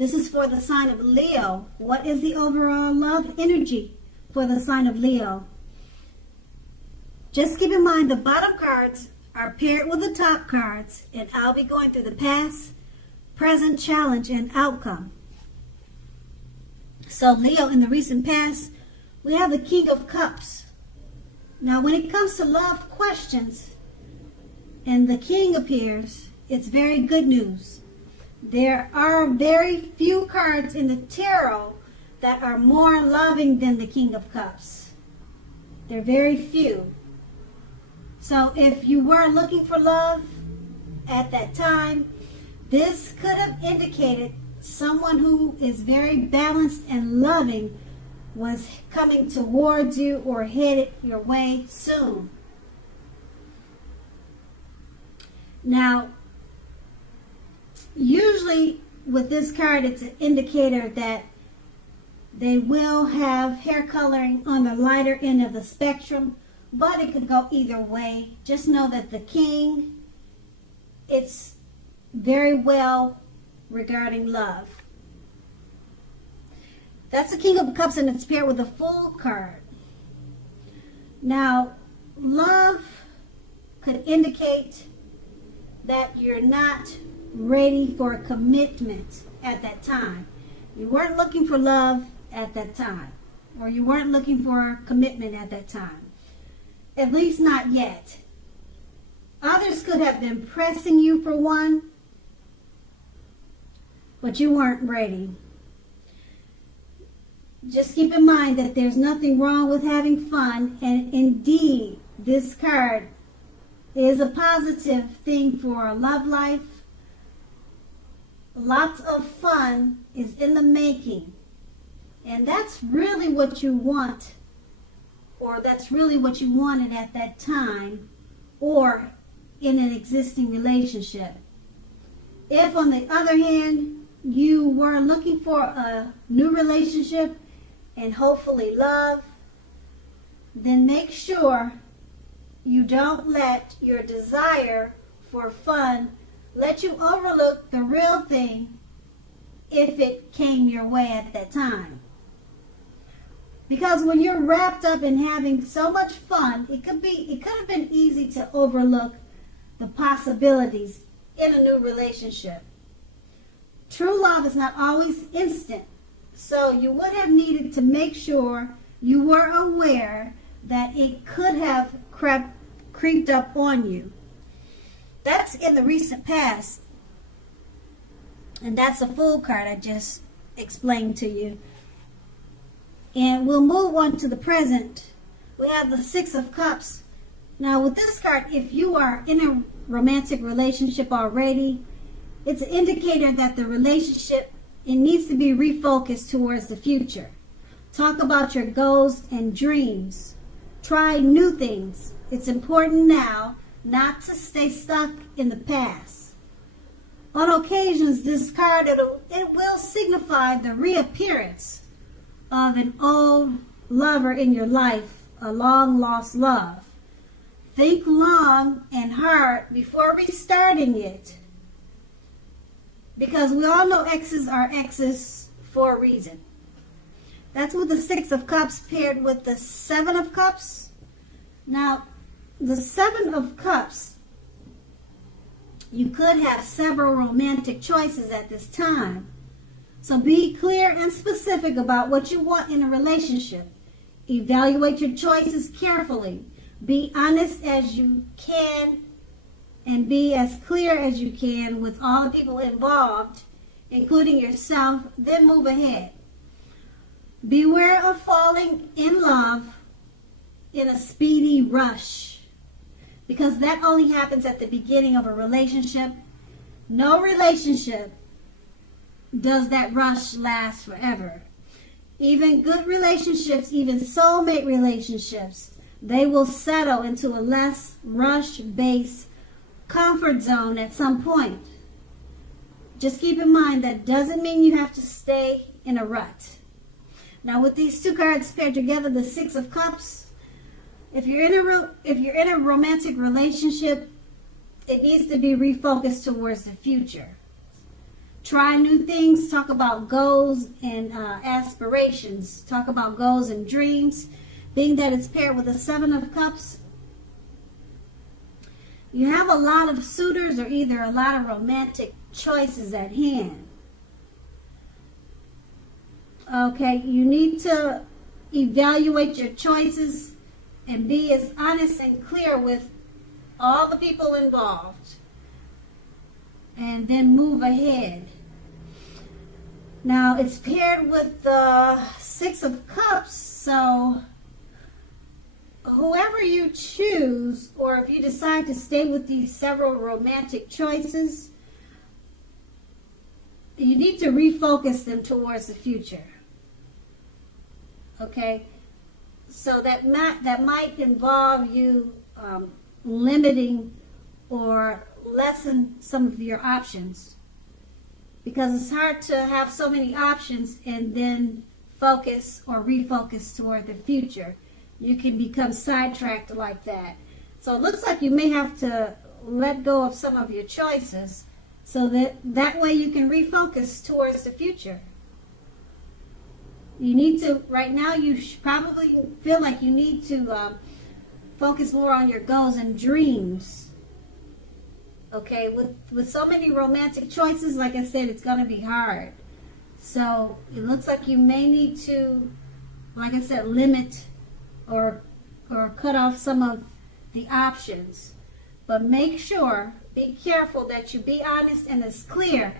This is for the sign of Leo. What is the overall love energy for the sign of Leo? Just keep in mind the bottom cards are paired with the top cards, and I'll be going through the past, present, challenge, and outcome. So Leo, in the recent past, we have the King of Cups. Now when it comes to love questions and the King appears, it's very good news. There are very few cards in the tarot that are more loving than the King of Cups. They're very few. So if you were looking for love at that time, this could have indicated someone who is very balanced and loving was coming towards you or headed your way soon. Now, usually with this card, it's an indicator that they will have hair coloring on the lighter end of the spectrum, but it could go either way. Just know that the King, it's very well regarding love. That's the King of Cups, and it's paired with the Fool card. Now, love could indicate that you're not ready for a commitment at that time. You weren't looking for love at that time, or you weren't looking for commitment at that time. At least not yet. Others could have been pressing you for one, but you weren't ready. Just keep in mind that there's nothing wrong with having fun, and indeed, this card is a positive thing for a love life. Lots of fun is in the making, and that's really what you want, or that's really what you wanted at that time, or in an existing relationship. If, on the other hand, you were looking for a new relationship and hopefully love, then make sure you don't let your desire for fun let you overlook the real thing if it came your way at that time. Because when you're wrapped up in having so much fun, it could have been easy to overlook the possibilities in a new relationship. True love is not always instant, so you would have needed to make sure you were aware that it could have creeped up on you. That's in the recent past, and that's a Fool card I just explained to you. And we'll move on to the present. We have the Six of Cups. Now with this card, if you are in a romantic relationship already, it's an indicator that the relationship, it needs to be refocused towards the future. Talk about your goals and dreams. Try new things. It's important now not to stay stuck in the past. On occasions, this card, it will signify the reappearance of an old lover in your life, a long-lost love. Think long and hard before restarting it, because we all know exes are exes for a reason. That's with the Six of Cups paired with the Seven of Cups. Now, the Seven of Cups, you could have several romantic choices at this time. So be clear and specific about what you want in a relationship. Evaluate your choices carefully. Be honest as you can and be as clear as you can with all the people involved, including yourself, then move ahead. Beware of falling in love in a speedy rush, because that only happens at the beginning of a relationship. No relationship does that rush last forever. Even good relationships, even soulmate relationships, they will settle into a less rush-based comfort zone at some point. Just keep in mind that doesn't mean you have to stay in a rut. Now with these two cards paired together, the Six of Cups, if you're in a romantic relationship, it needs to be refocused towards the future. try new things, talk about goals and aspirations, talk about goals and dreams. Being that it's paired with the Seven of Cups, you have a lot of suitors or either a lot of romantic choices at hand. Okay, you need to evaluate your choices and be as honest and clear with all the people involved, and then move ahead. Now, it's paired with the Six of Cups, so whoever you choose, or if you decide to stay with these several romantic choices, you need to refocus them towards the future. Okay? So that might involve you limiting or lessen some of your options, because it's hard to have so many options and then focus or refocus toward the future. You can become sidetracked like that. So it looks like you may have to let go of some of your choices so that way you can refocus towards the future. You need to, right now you probably feel like you need to focus more on your goals and dreams. Okay, with so many romantic choices, like I said, it's going to be hard. So it looks like you may need to, like I said, limit or cut off some of the options. But make sure, be careful that you be honest and as clear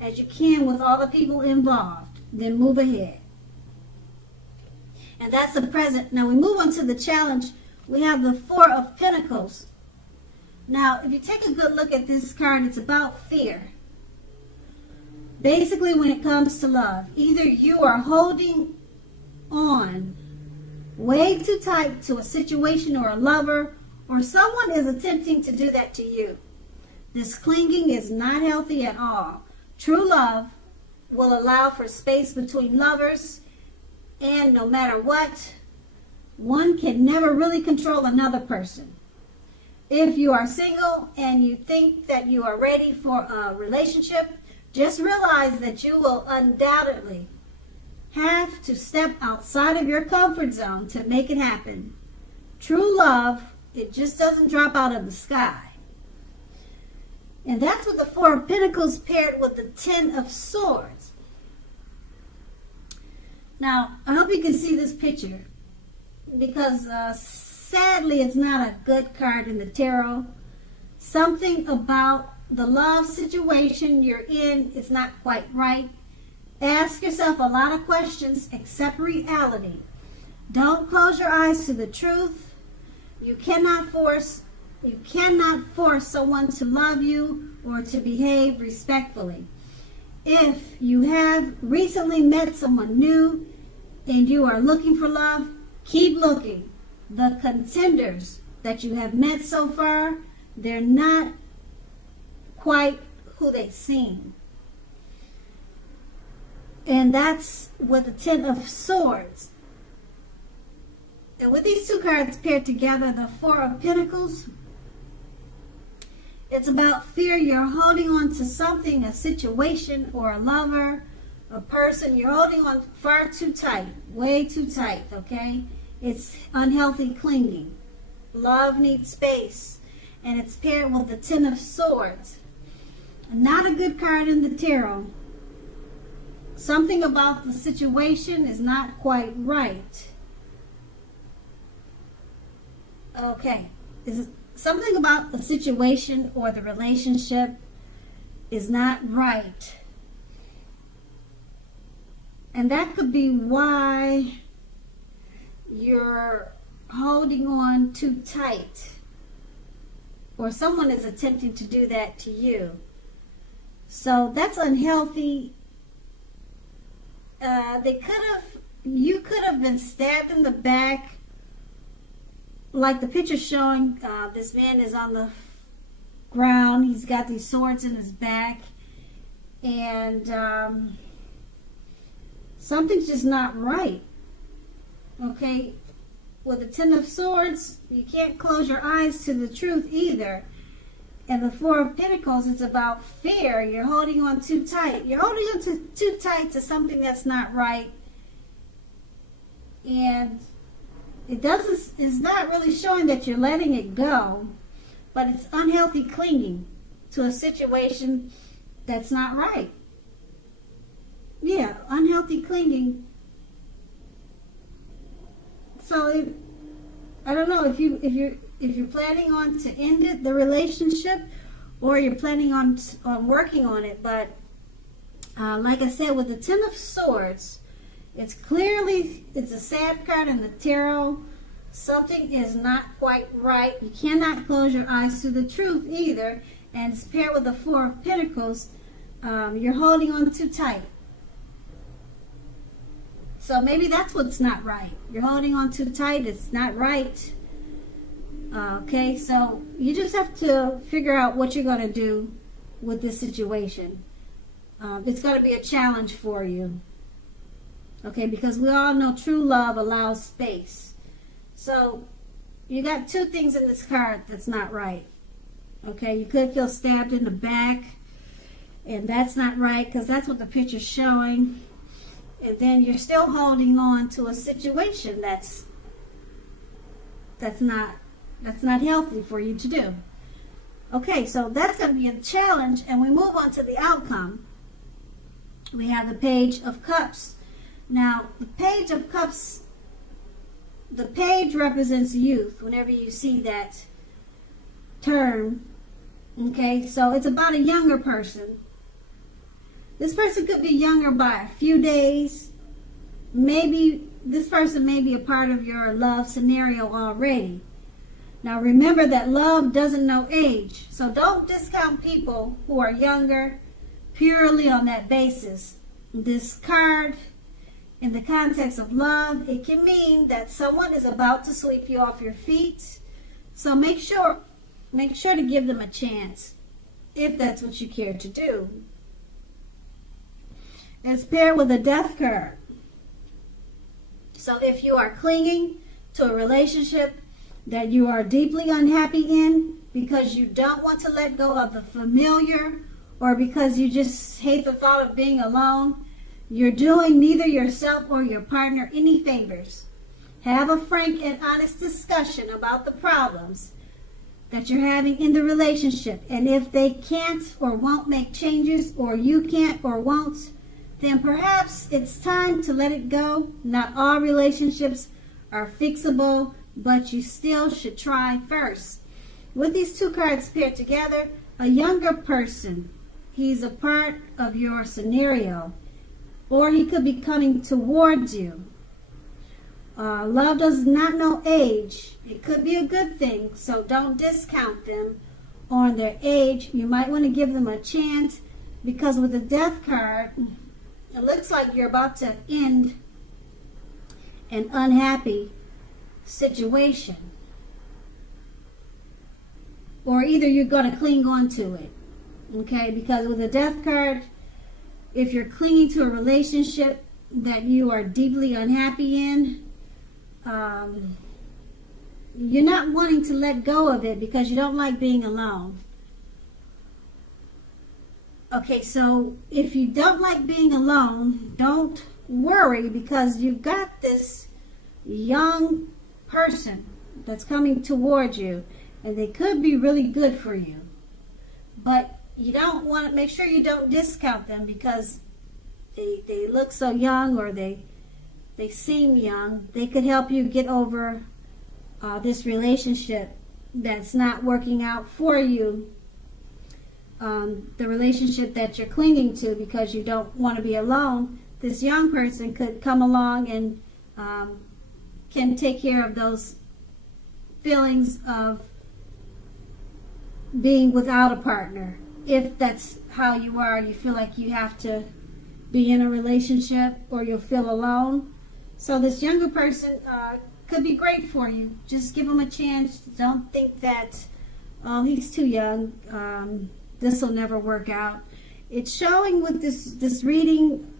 as you can with all the people involved. Then move ahead. And that's the present. Now we move on to the challenge. We have the Four of Pentacles. Now, if you take a good look at this card, it's about fear. Basically, when it comes to love, either you are holding on way too tight to a situation or a lover, or someone is attempting to do that to you. This clinging is not healthy at all. True love will allow for space between lovers, and no matter what, one can never really control another person. If you are single and you think that you are ready for a relationship, just realize that you will undoubtedly have to step outside of your comfort zone to make it happen. True love, it just doesn't drop out of the sky. And that's with the Four of Pentacles paired with the Ten of Swords. Now, I hope you can see this picture, because sadly it's not a good card in the tarot. Something about the love situation you're in is not quite right. Ask yourself a lot of questions, accept reality. Don't close your eyes to the truth. You cannot force someone to love you or to behave respectfully. If you have recently met someone new and you are looking for love, keep looking. The contenders that you have met so far, they're not quite who they seem. And that's with the Ten of Swords. And with these two cards paired together, the Four of Pentacles, it's about fear. You're holding on to something, a situation or a lover, a person. You're holding on far too tight, way too tight, okay? It's unhealthy clinging. Love needs space. And it's paired with the Ten of Swords. Not a good card in the tarot. Something about the situation is not quite right. Okay. Something about the situation or the relationship is not right. And that could be why you're holding on too tight, or someone is attempting to do that to you. So that's unhealthy. You could have been stabbed in the back, like the picture showing. This man is on the ground. He's got these swords in his back, and something's just not right. Okay, with the Ten of Swords, you can't close your eyes to the truth either. And the Four of Pentacles is about fear. You're holding on too tight. You're holding on too tight to something that's not right. And it's not really showing that you're letting it go, but it's unhealthy clinging to a situation that's not right. Yeah, unhealthy clinging. So I don't know if you're planning on to end it, the relationship, or you're planning on working on it. But like I said, with the Ten of Swords, it's a sad card in the tarot. Something is not quite right. You cannot close your eyes to the truth either. And it's paired with the Four of Pentacles. You're holding on too tight. So maybe that's what's not right. You're holding on too tight. It's not right. Okay, so you just have to figure out what you're going to do with this situation. It's going to be a challenge for you. Okay, because we all know true love allows space. So you got two things in this card that's not right. Okay, you could feel stabbed in the back, and that's not right because that's what the picture's showing. And then you're still holding on to a situation that's not healthy for you to do. Okay, so that's going to be a challenge, and we move on to the outcome. We have the Page of Cups. Now, the Page of Cups, the page represents youth whenever you see that term. Okay, so it's about a younger person. This person could be younger by a few days. Maybe this person may be a part of your love scenario already. Now remember that love doesn't know age. So don't discount people who are younger purely on that basis. This card, in the context of love, it can mean that someone is about to sweep you off your feet. So make sure to give them a chance if that's what you care to do. It's paired with a Death card. So if you are clinging to a relationship that you are deeply unhappy in because you don't want to let go of the familiar, or because you just hate the thought of being alone, you're doing neither yourself or your partner any favors. Have a frank and honest discussion about the problems that you're having in the relationship. And if they can't or won't make changes, or you can't or won't, then perhaps it's time to let it go. Not all relationships are fixable, but you still should try first. With these two cards paired together, a younger person, he's a part of your scenario, or he could be coming towards you. Love does not know age. It could be a good thing, so don't discount them on their age. You might want to give them a chance, because with the Death card, it looks like you're about to end an unhappy situation. Or either you're going to cling on to it. Okay, because with the Death card, if you're clinging to a relationship that you are deeply unhappy in, you're not wanting to let go of it because you don't like being alone. Okay, so if you don't like being alone, don't worry, because you've got this young person that's coming towards you, and they could be really good for you. But you don't want to, make sure you don't discount them because they look so young, or they seem young. They could help you get over this relationship that's not working out for you. The relationship that you're clinging to because you don't want to be alone. This young person could come along and can take care of those feelings of being without a partner. If that's how you are, you feel like you have to be in a relationship, or you'll feel alone. So this younger person could be great for you. Just give him a chance. Don't think that, oh, he's too young. This will never work out. It's showing with this reading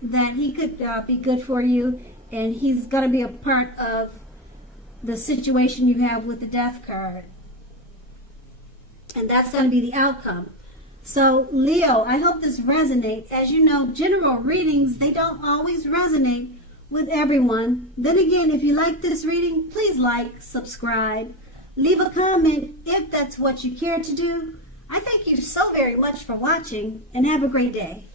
that he could be good for you, and he's going to be a part of the situation you have with the Death card. And that's going to be the outcome. So, Leo, I hope this resonates. As you know, general readings, they don't always resonate with everyone. Then again, if you like this reading, please like, subscribe, leave a comment if that's what you care to do. I thank you so very much for watching, and have a great day.